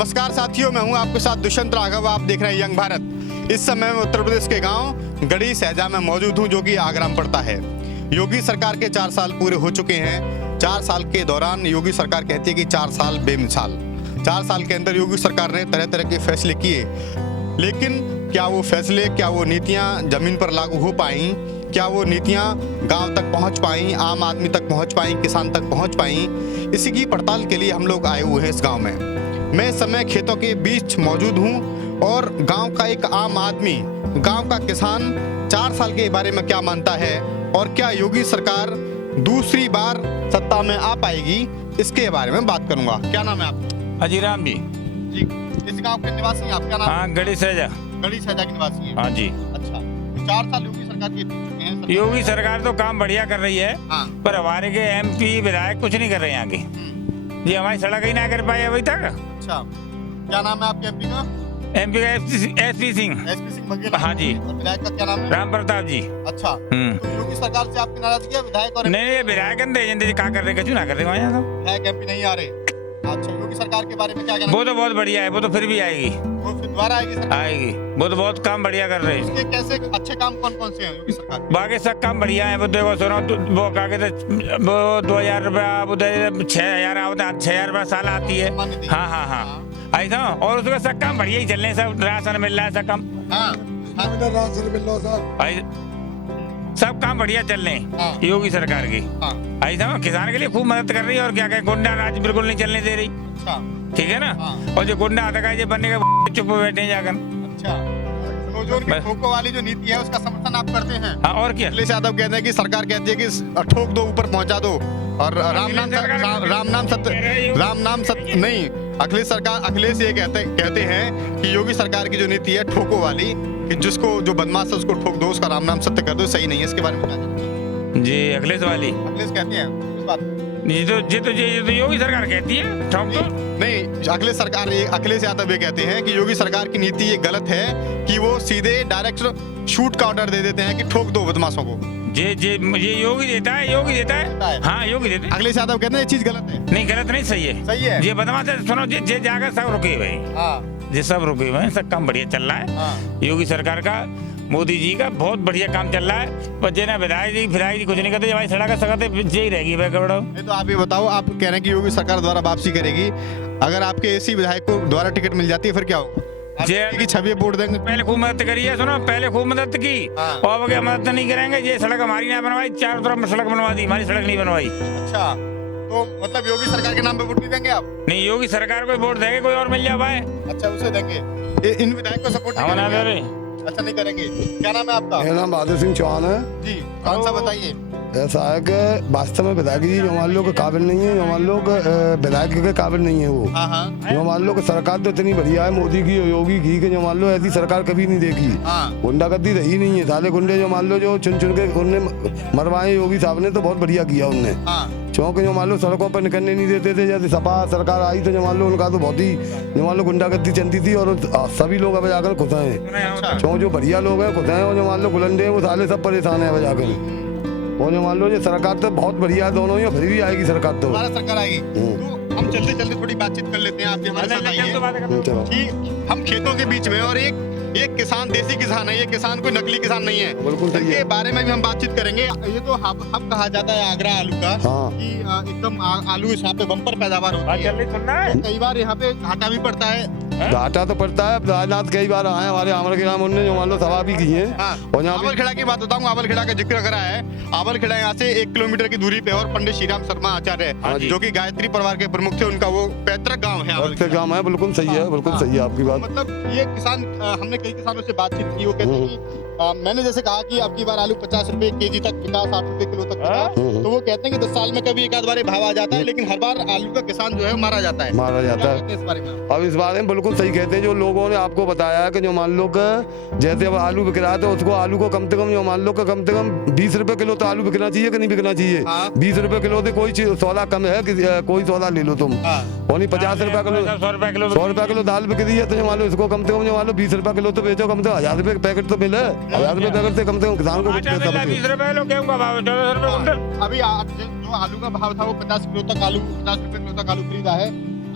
नमस्कार साथियों, मैं हूं आपके साथ दुष्यंत राघव। आप देख रहे हैं यंग भारत। इस समय मैं उत्तर प्रदेश के गांव गढ़ी सहजा में मौजूद हूं, जो कि आगरा में पड़ता है। योगी सरकार के 4 साल पूरे हो चुके हैं। 4 साल के दौरान योगी सरकार कहती है कि 4 साल बेमिसाल। 4 साल के अंदर योगी सरकार ने तरह तरह के फैसले किए, लेकिन क्या वो फैसले, क्या वो नीतियाँ जमीन पर लागू हो पाई? क्या वो नीतियाँ गांव तक पहुंच पाई, आम आदमी तक पहुंच पाई, किसान तक पहुंच पाई? इसी की पड़ताल के लिए हम लोग आए हुए हैं इस गांव में। मैं इस समय खेतों के बीच मौजूद हूं और गांव का एक आम आदमी, गांव का किसान 4 साल के बारे में क्या मानता है और क्या योगी सरकार दूसरी बार सत्ता में आ पाएगी, इसके बारे में बात करूंगा। क्या नाम है आपका? अजीराम जी। जी, इस गांव के निवासी हैं आप? क्या नाम? हाँ, गढ़ी सहजा। गढ़ी सहजा के निवासी हैं? हाँ जी। अच्छा, 4 साल योगी सरकार के बीत चुके हैं। योगी सरकार तो काम बढ़िया कर रही है, हाँ। पर हमारे के एमपी विधायक कुछ नहीं कर रहे हैं आगे। जी, हमारी सड़क ही ना कर पाए अभी तक। अच्छा, क्या नाम है आपके एमपी का? एमपी का एसपी सिंह। एसपी सिंह बघेल। हाँ जी। और विधायक का क्या नाम है? राम प्रताप जी। अच्छा, तो योगी सरकार से आपकी नाराजगी है? विधायक और नहीं, विधायक क्या कर रहे, कुछ ना कर रहे वहाँ। विधायक एमपी नहीं आ रहे। अच्छा, योगी सरकार के बारे में क्या कहना? वो तो बहुत बढ़िया है, वो तो फिर भी आएगी। वो फिर दोबारा आएगी सरकार? आएगी। वो तो बहुत काम बढ़िया कर रहे हैं। उसके कैसे अच्छे काम कौन कौन से हैं योगी सरकार? बाकी सब काम बढ़िया है। वो देखो सुनो, वो क्या कहते, वो 2000 रुपया, वो 6000 आवता है, 6000 रुपया साल आती है। हाँ हाँ हाँ, ऐसा। और उसका सब काम बढ़िया ही चल रहे हैं, सब राशन मिल रहा है, सब काम। हाँ, राशन मिल रहा है सब काम बढ़िया चल रहे हैं योगी सरकार की। ऐसा किसान के लिए खूब मदद कर रही है। और क्या कहें, गुंडा राज बिल्कुल नहीं चलने दे रही। ठीक है ना। और जो गुंडा आता है, बनने का चुप बैठे जाकर। अच्छा, तो जो उनकी ठोको वाली जो नीति है उसका समर्थन आप करते हैं? हाँ, और क्या। अखिलेश यादव कहते हैं कि सरकार कहती है कि ठोक दो, ऊपर पहुंचा दो, और राम नाम सत्य नहीं। अखिलेश ये कहते हैं कि योगी सरकार की जो नीति है ठोको वाली, कि जिसको जो बदमाश है उसको ठोक दो, उसका राम नाम सत्य कर दो, सही नहीं है। इसके बारे में क्या कहते हैं? जी, अखिलेश वाली। अखिलेश कहते हैं इस बात? ये तो योगी सरकार कहती है ठोक दो। नहीं, अखिलेश यादव ये कहते हैं कि योगी सरकार की नीति ये गलत है कि वो सीधे डायरेक्ट शूट का ऑर्डर दे देते हैं कि ठोक दो बदमाशों को। ये योगी देता है, योगी देता है। हाँ, योगी देता है। अखिलेश यादव कहते हैं ये चीज गलत है। नहीं, गलत नहीं, सही है। सही है। ये बदमाश है, सुनो, जे जाकर सब रुके हुए हैं। हाँ, ये सब रुके हुए हैं, सब काम बढ़िया चल रहा है। हाँ। योगी सरकार का, मोदी जी का बहुत बढ़िया काम चल रहा है। पर जेना विधायक जी कुछ नहीं करते, जब सड़क का सकते यही रहेगी। नहीं, तो आप ये बताओ, आप कह रहे हैं कि योगी सरकार द्वारा वापसी करेगी, अगर आपके ऐसी विधायक को द्वारा टिकट मिल जाती है फिर क्या होगा? की छवि वोट देंगे? पहले खूब मदद करी है, सुनो, पहले खूब मदद की। हाँ। और अब मदद नहीं करेंगे। ये सड़क हमारी ना बनवाई, चारों तरफ सड़क बनवा दी, हमारी सड़क नहीं बनवाई। अच्छा, तो मतलब योगी सरकार के नाम पे वोट नहीं देंगे आप? नहीं, योगी सरकार को वोट देंगे, कोई और मिल जाए। अच्छा, उसे देंगे। इन विधायक को सपोर्ट नहीं करेंगे? अच्छा, नहीं करेंगे। क्या नाम है आपका? मेरा नाम बहादुर सिंह चौहान है जी। कौन सा बताइए? ऐसा है कि वास्तव में विधायक जी जो मान लो के काबिल नहीं है, जो मान लो विधायक के काबिल नहीं है वो। हाँ हाँ। जो मान लो कि सरकार तो इतनी बढ़िया है मोदी की, योगी की, कि जो मान लो ऐसी सरकार कभी नहीं देखी। हाँ। गुंडागर्दी रही नहीं है। साले गुंडे जो मान लो जो चुन चुन के उनने मरवाए, योगी साहब ने तो बहुत बढ़िया किया उनने। क्योंकि जो मान लो सड़कों पर निकलने नहीं देते थे। जैसे सपा सरकार आई तो जो मान लो उनका तो बहुत ही जो मान लो गुंडागर्दी चलती थी, और सभी लोग अब जाकर खुश हैं। क्यों जो बढ़िया लोग हैं खुश हैं, और जो मान लो गुलंडे वो साले सब परेशान है अब जाकर। और जो मान लो ये सरकार तो बहुत बढ़िया है, दोनों ही, फिर भी आएगी सरकार तो। दोबारा सरकार आएगी। तो हम चलते थोड़ी बातचीत कर लेते हैं। आप हमारे साथ आइए। हम खेतों के बीच में, और एक किसान देसी किसान है, ये किसान कोई नकली किसान नहीं है। बिल्कुल सही है। इसके बारे में भी हम बातचीत करेंगे। ये तो हब कहा जाता है आगरा आलू का। हाँ। कि एकदम आलू यहाँ पे बम्पर पैदावार होती है। कई बार यहाँ पे घाटा भी पड़ता है। घाटा तो पड़ता है। राजनाथ कई बार आए हमारे आमर के नाम, उन्होंने जो मान लो सभा भी की है। और आबल खेड़ा की बात बताऊँ, आबल खेड़ा का जिक्र करा है। आबल खेड़ा यहाँ से 1 किलोमीटर की दूरी पे, और पंडित श्रीराम शर्मा आचार्य जो कि गायत्री परिवार के प्रमुख थे, उनका वो पैतृक गाँव है। गाँव है। बिल्कुल सही है, बिल्कुल सही है आपकी बात। मतलब ये किसान, हमने कई किसानों से बातचीत की, वो कहते हैं कि मैंने जैसे कहा कि अब की बार आलू 50 रुपए केजी तक बिका, 60 रुपए किलो तक बिका। तो वो कहते हैं कि 10 साल में कभी एक आध बार भाव आ जाता है, लेकिन हर बार आलू का किसान जो है मारा जाता है। इस बारे में अब इस बारे में बिल्कुल सही कहते हैं। जो लोगों ने आपको बताया कि जो मान लो जैसे अब आलू बिक रहा है, तो उसको आलू को कम से कम जो मान लो कम से कम 20 रुपए किलो तो आलू बिकना चाहिए कि नहीं बिकना चाहिए? 20 रुपए किलो से कोई सौदा कम है कि कोई सौदा ले लो तुम। और नहीं 50 रुपए किलो, 100 रुपए किलो दाल बिक रही है, तो जो मान लो इसको कम से कम जो मान लो 20 रुपए किलो तो बेचो, कम से कम 1000 रुपए पैकेट तो मिले। 1000 रुपए पैकेट से कम से कम किसान को 20 रुपए लो, गेहूं का भाव 14 रुपए। अभी जो आलू का भाव था वो 50 किलो तक आलू 50 रुपए किलो तक आलू खरीदा है।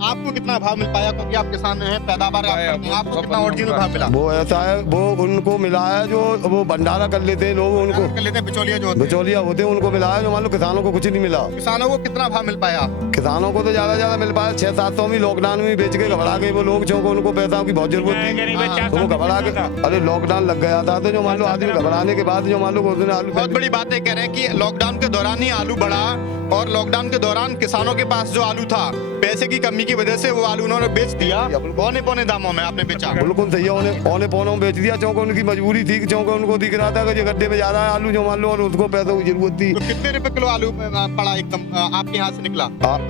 आपको कितना भाव मिल पाया, क्योंकि आप किसान हैं, पैदावार आप करते हैं, आपको कितना ओरिजिनल भाव मिला? वो ऐसा है, वो उनको मिला है जो वो भंडारा कर लेते हैं लोग, उनको कर लेते हैं बिचौलिया जो होते हैं। बिचौलिया होते हैं, उनको मिला है। जो मान लो किसानों को कुछ नहीं मिला। किसानों को कितना भाव मिल पाया? किसानों को तो ज्यादा मिल पाया 600-700 में, लॉकडाउन में बेच के घबरा गए वो लोग, जो उनको पैसा की बहुत जरूरत थी, तो वो घबरा के, अरे लॉकडाउन लग गया था, तो जो मान लो आदमी घबराने के बाद जो मान लो उस दिन आलू, बहुत बड़ी बात है, कह रहे हैं कि लॉकडाउन के दौरान ही आलू बढ़ा, और लॉकडाउन के दौरान किसानों के पास जो आलू था, पैसे की कमी की वजह से वो आलू उन्होंने बेच दिया, पौने दामों में आपने बेचा। बिल्कुल सही है, उन्हें पौनों में बेच दिया, चौंक उनकी मजबूरी थी, चौंक उनको दिख रहा था कि ये गड्ढे में जा रहा है आलू, जो मान लो, और उसको पैसों की जरूरत थी। तो कितने रुपए किलो आलू पड़ा एकदम आपके यहाँ से निकला?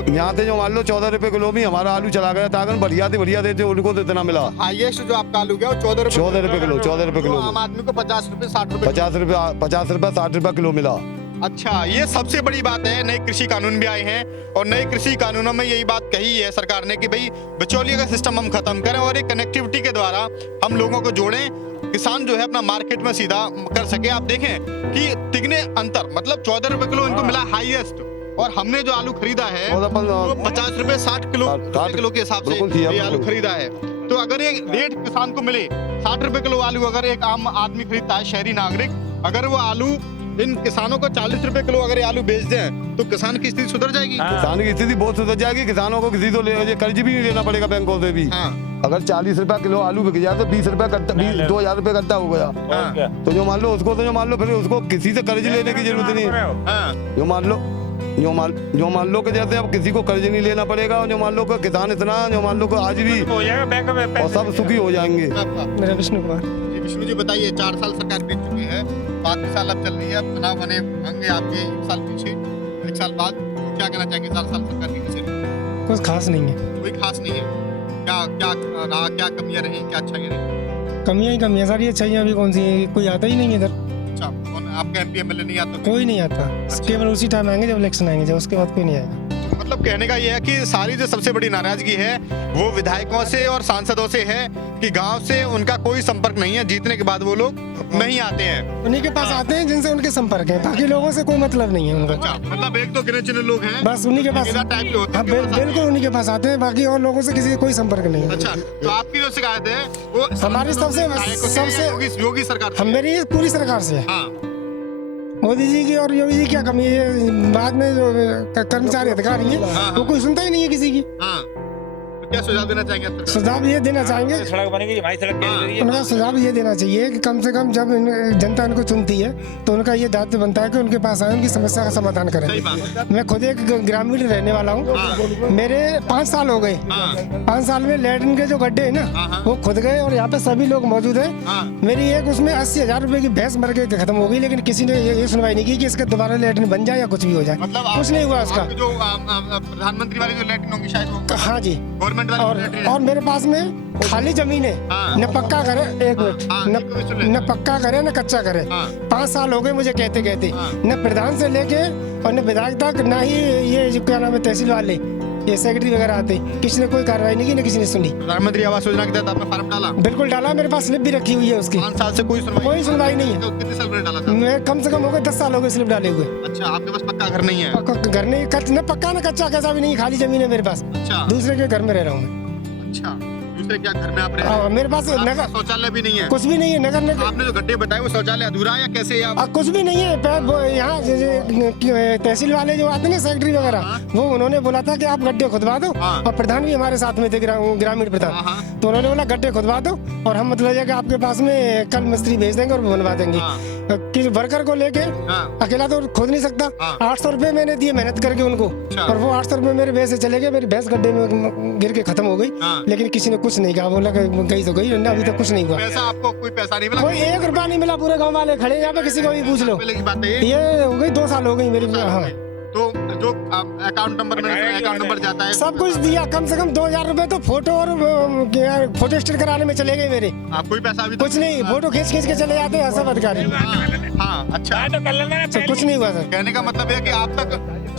यहाँ से जो मान लो 14 रुपए किलो में हमारा आलू चला गया था, अगर बढ़िया देते उनको तो इतना मिला। हाईएस्ट जो आपका आलू गया वो 14 रुपए किलो। 14 रुपए किलो, आम आदमी को 50 रुपए 60 रुपए 50 रुपए 60 रुपए किलो मिला। अच्छा, ये सबसे बड़ी बात है। नए कृषि कानून भी आए हैं, और नए कृषि कानूनों में यही बात कही है सरकार ने कि भाई बिचौलिए का सिस्टम हम खत्म करें, और एक कनेक्टिविटी के द्वारा हम लोगों को जोड़ें, किसान जो है अपना मार्केट में सीधा कर सके। आप देखें कि तिगने अंतर, मतलब 14 रुपए किलो इनको मिला हाईएस्ट, और हमने जो आलू खरीदा है वो 50 रुपए 60 किलो के हिसाब से ये आलू खरीदा है। तो अगर ये रेट किसान को मिले 60 रुपए किलो आलू, अगर एक आम आदमी खरीदता है, शहरी नागरिक, अगर वो आलू इन किसानों को 40 रुपए किलो अगर ये आलू बेच दें, तो किसान की स्थिति सुधर जाएगी। किसान की स्थिति बहुत सुधर जाएगी। किसानों को किसी तो कर्ज भी नहीं लेना पड़ेगा बैंकों से भी। अगर 40 रुपए किलो आलू बिक जाए तो 20 रुपए 2000 रुपए कट्टा हो गया, तो जो मान लो उसको, तो जो मान लो फिर उसको किसी से कर्ज लेने की जरूरत नहीं है। जो मान लो कि जैसे अब किसी को कर्ज नहीं लेना पड़ेगा, और जो मान लो कि किसान इतना, जो मान लो कि आज भी हो जाएगा बैंक में, और सब सुखी हो जाएंगे। मेरा विष्णु कुमार। जी विष्णु जी, बताइए, 4 साल सरकार बीत चुकी है, 5 साल अब चल रही है, चुनाव बने होंगे आपके 1 साल पीछे, 1 साल बाद, तो क्या कहना चाहेंगे 4 साल सरकार की कैसे रही? कुछ खास नहीं है, कोई खास नहीं है। क्या रहा, क्या कमियां रही, क्या अच्छाइयां रही? कमियां ही कमियां, सारी अच्छाइयां अभी कौन सी है? कोई आता ही नहीं है इधर। अच्छा, कौन आपका एमपी एमएलए नहीं आता? कोई नहीं आता, केवल उसी टाइम आएंगे जब इलेक्शन आएंगे, जब उसके बाद कोई नहीं आएगा। मतलब कहने का ये है कि सारी जो सबसे बड़ी नाराजगी है वो विधायकों से और सांसदों से है कि गांव से उनका कोई संपर्क नहीं है, जीतने के बाद वो लोग नहीं आते हैं। उन्हीं के पास आते हैं जिनसे उनके संपर्क है, बाकी लोगों से कोई मतलब नहीं है उनका। अच्छा, मतलब एक तो गिने चुने लोग हैं, बस उन्हीं के पास, टाइप के होते हाँ हैं, बिल्कुल उन्हीं के पास आते हैं, बाकी और लोगों से किसी का कोई संपर्क नहीं है। अच्छा, तो आपकी जो शिकायत है वो हमारी सबसे योगी सरकार से? हम मेरी पूरी सरकार से है। हाँ, मोदी जी की और योगी जी की क्या कमी है? बाद में जो कर्मचारी अधिकारी है वो कोई सुनता ही नहीं है किसी की। हाँ, तो क्या सुझाव देना चाहेंगे आप? सुझाव ये देना चाहेंगे, सड़क बनेगी, हमारी सड़क कैसे करिए? उनका सुझाव ये देना चाहिए कि कम से कम जब जनता इनको चुनती है तो उनका ये दायित्व बनता है कि उनके पास आए, उनकी समस्या का समाधान करें। सही बात है। मैं खुद एक ग्रामीण रहने वाला हूँ, मेरे 5 साल हो गए, 5 साल में लैट्रिन के जो गड्ढे है ना वो खुद गए, और यहाँ पे सभी लोग मौजूद हैं। मेरी एक उसमें 80,000 रुपए की भैंस मर के खत्म हो गई, लेकिन किसी ने ये सुनवाई नहीं की कि इसका दोबारा लैट्रिन बन जाए या कुछ भी हो जाए, मतलब कुछ नहीं हुआ उसका। जो प्रधानमंत्री वाली जो लैट्रिन होंगी शायद वो हाँ जी, गवर्नमेंट वाली और मेरे पास में खाली जमीन है, न पक्का करे, एक मिनट, न पक्का करे न कच्चा करे। 5 साल हो गए मुझे कहते कहते, न प्रधान से लेके और न विधायक तक, न ही ये जो क्या नाम है तहसील वाले, ये सेक्रेटरी वगैरह आते, किसी ने कोई कार्रवाई नहीं की, न किसी ने सुनी। प्रधानमंत्री आवास योजना के तहत आपने फॉर्म डाला? बिल्कुल डाला, मेरे पास स्लिप भी रखी हुई है उसकी। 5 साल से कोई सुनवाई नहीं है। तो कितने साल पहले डाला था? मैं कम से कम हो गए 10 साल हो गए स्लिप डाले हुए। अच्छा, आपके पास पक्का घर नहीं है? घर नहीं, न पक्का न कच्चा, कैसा भी नहीं, खाली जमीन है मेरे पास। अच्छा, दूसरे के घर में रह रहा हूँ मैं। अच्छा, दूसरे क्या घर में आप रह रहे हैं? मेरे पास नगर शौचालय भी नहीं है? कुछ भी नहीं है नगर में। आपने जो गड्ढे बताए वो शौचालय अधूरा है या कैसे? कुछ भी नहीं है। यहाँ तहसील वाले जो आते ना सेक्रेटरी वगैरह, वो उन्होंने बोला था कि आप गड्ढे खुदवा दो, और प्रधान भी हमारे साथ में थे, ग्रामीण प्रधान, तो उन्होंने बोला गड्ढे खुदवा दो और हम मतलब कि आपके पास में कल मिस्त्री भेज देंगे और बनवा देंगे। किसी वर्कर को लेके अकेला तो खोद नहीं सकता। 800 रुपए मैंने दिए मेहनत करके उनको, और वो 800 रुपए मेरे भैंस से चले गए, मेरी भैंस गड्ढे में गिर के खत्म हो गई। लेकिन किसी ने कुछ नहीं कहा, बोला गई तो गई, अभी तक कुछ नहीं हुआ। पैसा आपको कोई पैसा नहीं मिला? कोई 1 रुपया नहीं मिला। पूरे गांव वाले खड़े यहाँ पे, किसी को भी पूछ लो। ये हो गई 2 साल हो गई मेरी। हाँ, तो जो अकाउंट नंबर जाता है सब कुछ दिया, कम से कम 2000 रुपए तो फोटो और फोटो स्टेट कराने में चले गए मेरे। कोई पैसा अभी कुछ नहीं, फोटो खींच के चले जाते हैं सब अधिकारी। हाँ, अच्छा, तो कर लेना, कुछ नहीं हुआ सर। कहने का मतलब है कि आप तक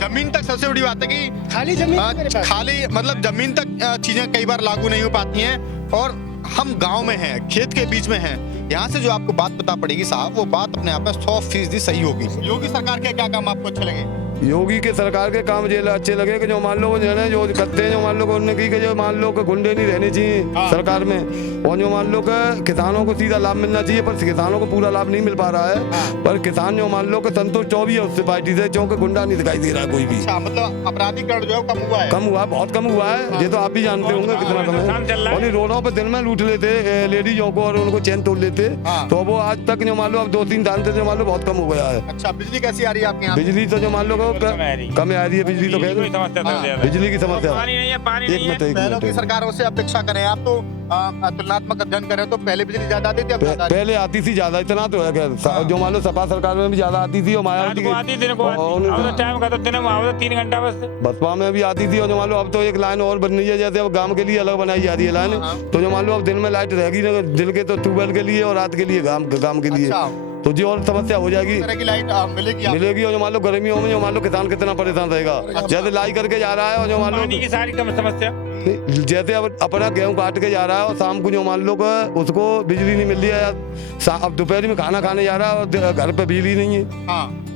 जमीन तक सबसे बड़ी बात है कि खाली जमीन, खाली मतलब जमीन तक चीजें कई बार लागू नहीं हो पाती हैं, और हम गांव में हैं, खेत के बीच में हैं। यहाँ से जो आपको बात पता पड़ेगी साहब, वो बात अपने आप में 100% सही होगी। योगी सरकार के क्या काम आपको अच्छे लगे? योगी के सरकार के काम जेल अच्छे लगे कि जो मान लो जो है जो करते हैं जो मान लो उन्होंने की कि जो मान लो कि गुंडे नहीं रहने चाहिए सरकार में, और जो मान लो कि किसानों को सीधा लाभ मिलना चाहिए, पर किसानों को पूरा लाभ नहीं मिल पा रहा है। पर किसान जो मान लो कि संतोष चौबी है उससे पार्टी से, क्योंकि गुंडा नहीं दिखाई दे रहा है कोई भी। अच्छा, मतलब अपराधीकरण जो है वो कम हुआ है? कम हुआ, बहुत कम हुआ है, ये तो आप भी जानते होंगे कितना कम है। और रोडों पर दिन में लूट लेते लेडीजों को और उनको चैन तोड़ लेते, तो वो आज तक जो मान लो अब 2-3 साल से जो मान लो बहुत कम हो गया है। अच्छा, बिजली कैसी आ रही है आपके यहाँ? बिजली तो जो मान लो कम आ रही है बिजली तो, खैर बिजली की समस्या पानी नहीं है, पानी नहीं है। पहले की सरकारों से अपेक्षा करें आप तो तुलनात्मक अध्ययन करें तो पहले बिजली ज्यादा आती थी, अब ज्यादा पहले आती थी ज्यादा, इतना तो है खैर, जो मान लो सपा सरकार में भी ज्यादा आती थी और मायावती को आती दिन को टाइम का तो दिन में आवत 3 घंटा बस। बसपा में भी आती थी, और जो मान लो अब तो एक लाइन और बन रही है, जैसे अब गांव के लिए अलग बनाई जा रही है लाइन, तो जो मान लो अब दिन में लाइट रहेगी ना, दिन के तो ट्यूबवेल के लिए और रात के लिए गांव के लिए, तो जी और समस्या हो जाएगी, तरह की लाइट मिलेगी। और जो मान लो गर्मियों में जो मान लो किसान कितना परेशान रहेगा, जैसे लाई करके जा रहा है और जो मान लो पानी की सारी समस्या, जैसे अब अपना गेहूं काट के जा रहा है और शाम को जो मान लो उसको बिजली नहीं मिल रही है, अब दोपहर में खाना खाने जा रहा है और घर पे बिजली नहीं है,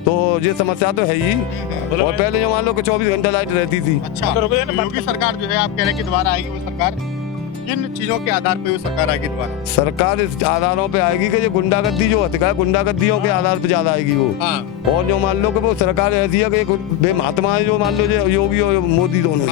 तो ये समस्या तो है ही। और पहले जो मान लो कि 24 घंटा लाइट रहती थी। अच्छा, योगी सरकार जो है आप कह रहे हैं कि दोबारा आएगी, वो सरकार किन चीजों के आधार पे वो सरकार आएगी दोबारा? सरकार इस आधारों पे आएगी कि जो गुंडागर्दी जो होती है, गुंडागर्दियों के आधार पे ज्यादा आएगी वो। और जो मान लो कि वो सरकार ऐसी है कि बेमहात्मा है, जो मान लो जो योगी और मोदी दोनों,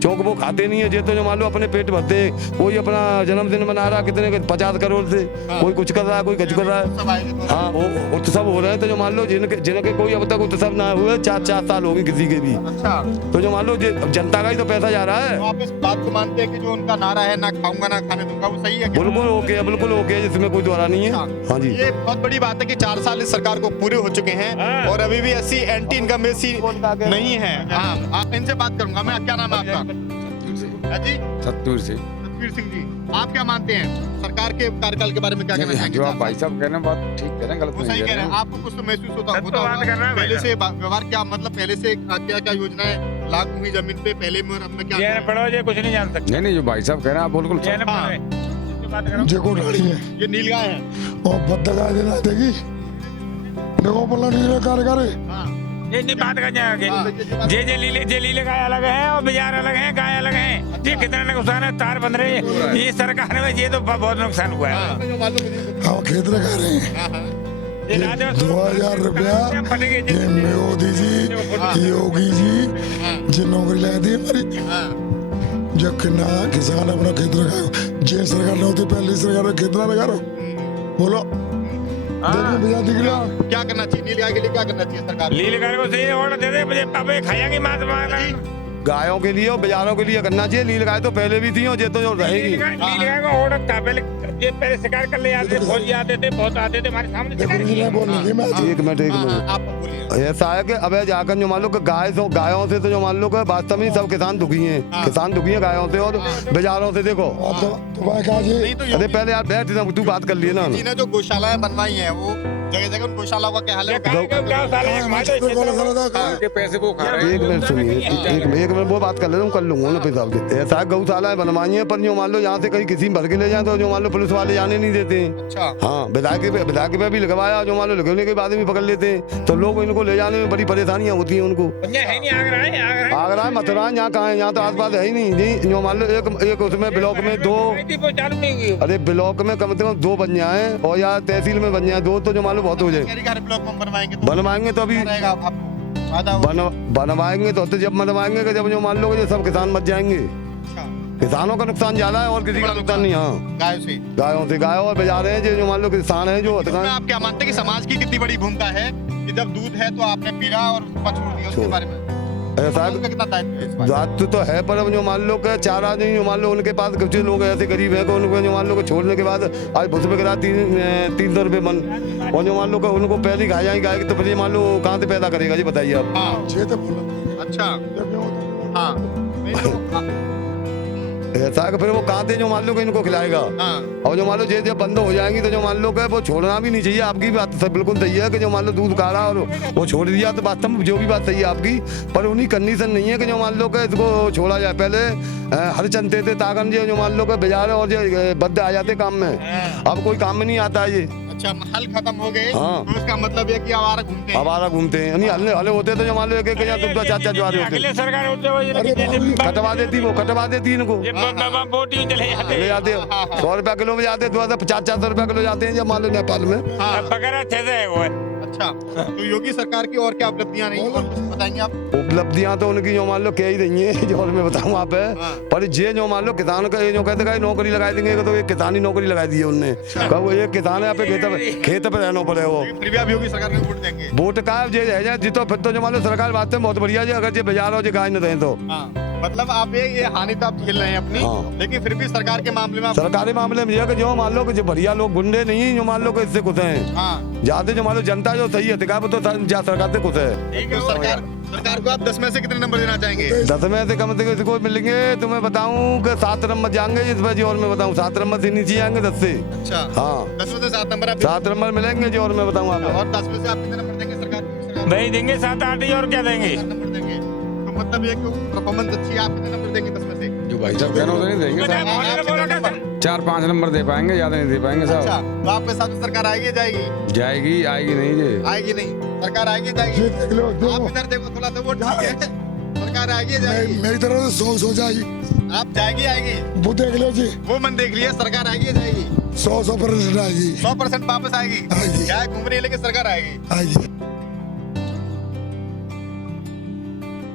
क्योंकि वो खाते नहीं है, जे तो जो मान लो अपने पेट भरते, कोई अपना जन्मदिन मना रहा कितने 50 करोड़ से, कोई कुछ कर रहा है, कोई कुछ कर रहा है। हाँ, वो उत्सव हो रहे हैं, तो जो मान लो जिनके कोई अब तक उत्सव ना हुए 4 साल हो गए किसी के भी। अच्छा, तो जो मान लो जनता का ही तो पैसा जा रहा है। तो आप इस बात को मानते हैं कि जो उनका नारा है ना खाऊंगा ना खाने दूंगा, वो सही है? बिल्कुल ओके है, बिल्कुल ओके है, जिसमें कोई द्वारा नहीं है। हाँ जी, ये बहुत बड़ी बात है कि 4 साल इस सरकार को पूरे हो चुके हैं और अभी भी ऐसी एंटी इनकम्बेंसी नहीं है। हाँ, आप इनसे बात करूंगा मैं। क्या नाम है आपका? जी, सत्तूर से। सतवीर सिंह जी, आप क्या मानते हैं सरकार के कार्यकाल के बारे में? क्या कहना चाहेंगे? जो आप भाई साहब कह रहे हैं बात ठीक कह रहे हैं, गलत वो नहीं सही कह कह रहे रहे हैं। हैं। आपको कुछ तो महसूस होता सच तो बात कर रहा है पहले भाई से व्यवहार क्या, मतलब पहले से क्या क्या योजनाएं लागू हुई जमीन पे पहले में और अब में क्या? ये पढ़ो, ये कुछ नहीं जान सकते। नहीं जो भाई साहब कह रहे हैं आप बिल्कुल ये न पढ़े, इसकी बात करो। जेको ढाड़ी है ये नीलगाय है। और बद्दा गाय देना देगी देखो बोला नीले करे ये नहीं बात कर जाएंगे। जे लीले गाय अलग है और बाजार अलग है, गाय अलग है। ये कितना नुकसान है, तार बंध रहे हैं ये सरकार में, ये तो बहुत नुकसान हुआ है। हम खेत लगा रहे हैं ये राजा 2000 रुपया ये मोदी जी योगी जी जी नौकरी लगा दी हमारी, जो कितना किसान अपना खेत लगाओ, जे सरकार ने होती पहली सरकार में खेत ना लगा रहा बोलो भैया दिख रहा क्या करना चाहिए नीलगाय के लिए? क्या करना चाहिए सरकार? लीले गाय को सही ऑर्डर दे दे, मुझे अब ये खाएंगे मांस मांगना। गायों के लिए और बाजारों के लिए करना चाहिए। नील गाय तो पहले भी थी और ये तो जो रहेगी। नीले गाय का ऑर्डर था पहले, ये पहले शिकार कर ले जाते थे, फौजी आते थे, बहुत आते थे हमारे सामने शिकार किया। बोलने की मैं एक मिनट आप बोलिए। ऐसा है कि अब जाकर जो मान लो कि गायों से तो जो मान लो कि वास्तव में सब किसान दुखी हैं, किसान दुखी हैं गायों से और बाजारों से। देखो नहीं तो अरे पहले यार बैठ ना, तू बात कर लिए ना। ने जो गौशालाएं बनवाई हैं वो जगह जगह उन गौशालाओं का क्या हाल है? उनके पैसे वो खा रहे हैं। एक मिनट सुनिए, एक मिनट वो बात कर ले, कर लूंगा ना हिसाब से। ऐसा गौशालाएं बनवाई है, पर जो मान लो यहाँ से कहीं किसी भर के ले जाए तो जो मान लो पुलिस वाले जाने नहीं देते हैं। अच्छा, हाँ, विधायक पे भी लगवाया, जो मान लो लगने के बाद भी पकड़ लेते हैं, तो लोग इनको ले जाने में बड़ी परेशानियां होती हैं उनको। आगरा है, मथुरा है, यहाँ कहाँ है? यहाँ तो आसपास है ही नहीं। जो मान लो एक उसमें ब्लॉक में 2, अरे ब्लॉक में कम से कम 2 बन जाए और या तहसील में बन जाए 2, तो जो मान लो बहुत हो जाए। ब्लॉक में बनवाएंगे तो अभी बनवाएंगे तो जब बनवाएंगे कि जब जो मान लो कि सब किसान मच जाएंगे। किसानों का नुकसान ज्यादा है और किसी का नुकसान नहीं। हाँ, गायों से गायों और बाजार है जो मान लो किसान है जो। आप क्या मानते हैं कि समाज की कितनी बड़ी भूमिका है कि जब दूध है तो आपने पीरा और छोड़ दिया, उसके बारे में ऐसा कितना दायित्व तो है, पर अब जो मान लो कि 4 आदमी जो मान लो उनके पास कुछ लोग ऐसे गरीब है कि उनको जो मान लो छोड़ने के बाद आज भूस वगैरह 300 रुपये मन, और जो मान लो कि उनको पहले खा जाएंगे गाय, तो फिर मान लो कहाँ से पैदा करेगा जी बताइए आप? अच्छा, हाँ, ऐसा है कि फिर वो कहाँ से जो मान लो कि इनको खिलाएगा? और जो मान लो जब बंद हो जाएंगी तो जो मान लो कि वो छोड़ना भी नहीं चाहिए। आपकी बात सब बिल्कुल सही है कि जो मान लो दूध काढ़ा और वो छोड़ दिया, तो वास्तव में जो भी बात सही है आपकी, पर उन्हीं कंडीशन नहीं है कि जो मान लो कि इसको छोड़ा जाए। पहले हर चलते थे ताकन जो मान लो कि बाजार और जो बद्दे आ जाते काम में, अब कोई काम में नहीं आता ये। अच्छा हल खत्म हो गए हाँ। तो इसका मतलब है कि आवारा घूमते हैं। आवारा घूमते हैं नहीं हल्ले हल्ले होते तो जो मान लो एक एक या दो चार चार जवारे होते अगले सरकार होते हुए कटवा देती इनको वोट ही चले जाते ले जाते 100 रुपया किलो में जाते 400 रुपया किलो जाते हैं जब मान लो नेपाल में पकड़ अच्छे से है वो है। अच्छा तो योगी सरकार की और क्या उपलब्धियां रही और कुछ बताएंगे आप? उपलब्धियां तो उनकी जो मान लो कह ही रही है जो मैं बताऊं आप है पर ये जो मान लो किसान का ये जो कहते हैं नौकरी लगा देंगे तो एक किसानी नौकरी लगा दी है उनने कब वो एक किसान है पे खेत पे रहना पड़े वो फिर भी आप योगी सरकार को वोट देंगे? वोट का है जितो फिर तो जो मान लो सरकार बात है बहुत बढ़िया जी अगर ये बाजार हो जो गाय न दें तो हाँ मतलब आप ये हानि तो आप झेल रहे हैं अपनी हाँ। लेकिन फिर भी सरकार के मामले में आप सरकारी मामले में ये है कि जो मान लो कि जो बढ़िया लोग गुंडे नहीं जो मान लो कि इससे कुछ हैं हाँ ज्यादा जो मान लो जनता जो सही है दिखा तो सरकार से कुछ है ठीक है सरकार को आप 10 में से कितने नंबर देना चाहेंगे? 10 में से कम से कम इसको मिलेंगे तुम्हें बताऊं कि 7 नंबर जाएंगे इस पर और मैं बताऊं 7 नंबर से नीचे आएंगे 10 से अच्छा हाँ 10 में से 7 नंबर आप 7 नंबर मिलेंगे जो और मैं बताऊं आप और 10 में से आप कितने नंबर देंगे सरकार को? भाई देंगे 7-8 ही और क्या देंगे? 7 नंबर देंगे तो मतलब एक परफॉर्मेंस अच्छी है आप कितने नंबर देंगे 10 में से? जो भाई साहब कहना होता नहीं देंगे बताओ, साहब बोलो, आप बोलो, कितने बोलो, नंबर? 4-5 नंबर दे पाएंगे ज्यादा नहीं दे पाएंगे अच्छा साहब तो आपके साथ सरकार आएगी या जाएगी? जाएगी आएगी नहीं जी आएगी नहीं सरकार आएगी या जाएगी? ये देख लो आप देखो इधर देखो थोड़ा सा वोट ठीक है सरकार आएगी या जाएगी? मेरी तरफ से 100 जाएगी आप जाएगी आएगी वो देख लो जी वो मन देख लिया सरकार आएगी या जाएगी? 100% आएगी 100% वापस आएगी आएगी। क्या घूम रही है लेकिन सरकार आएगी आएगी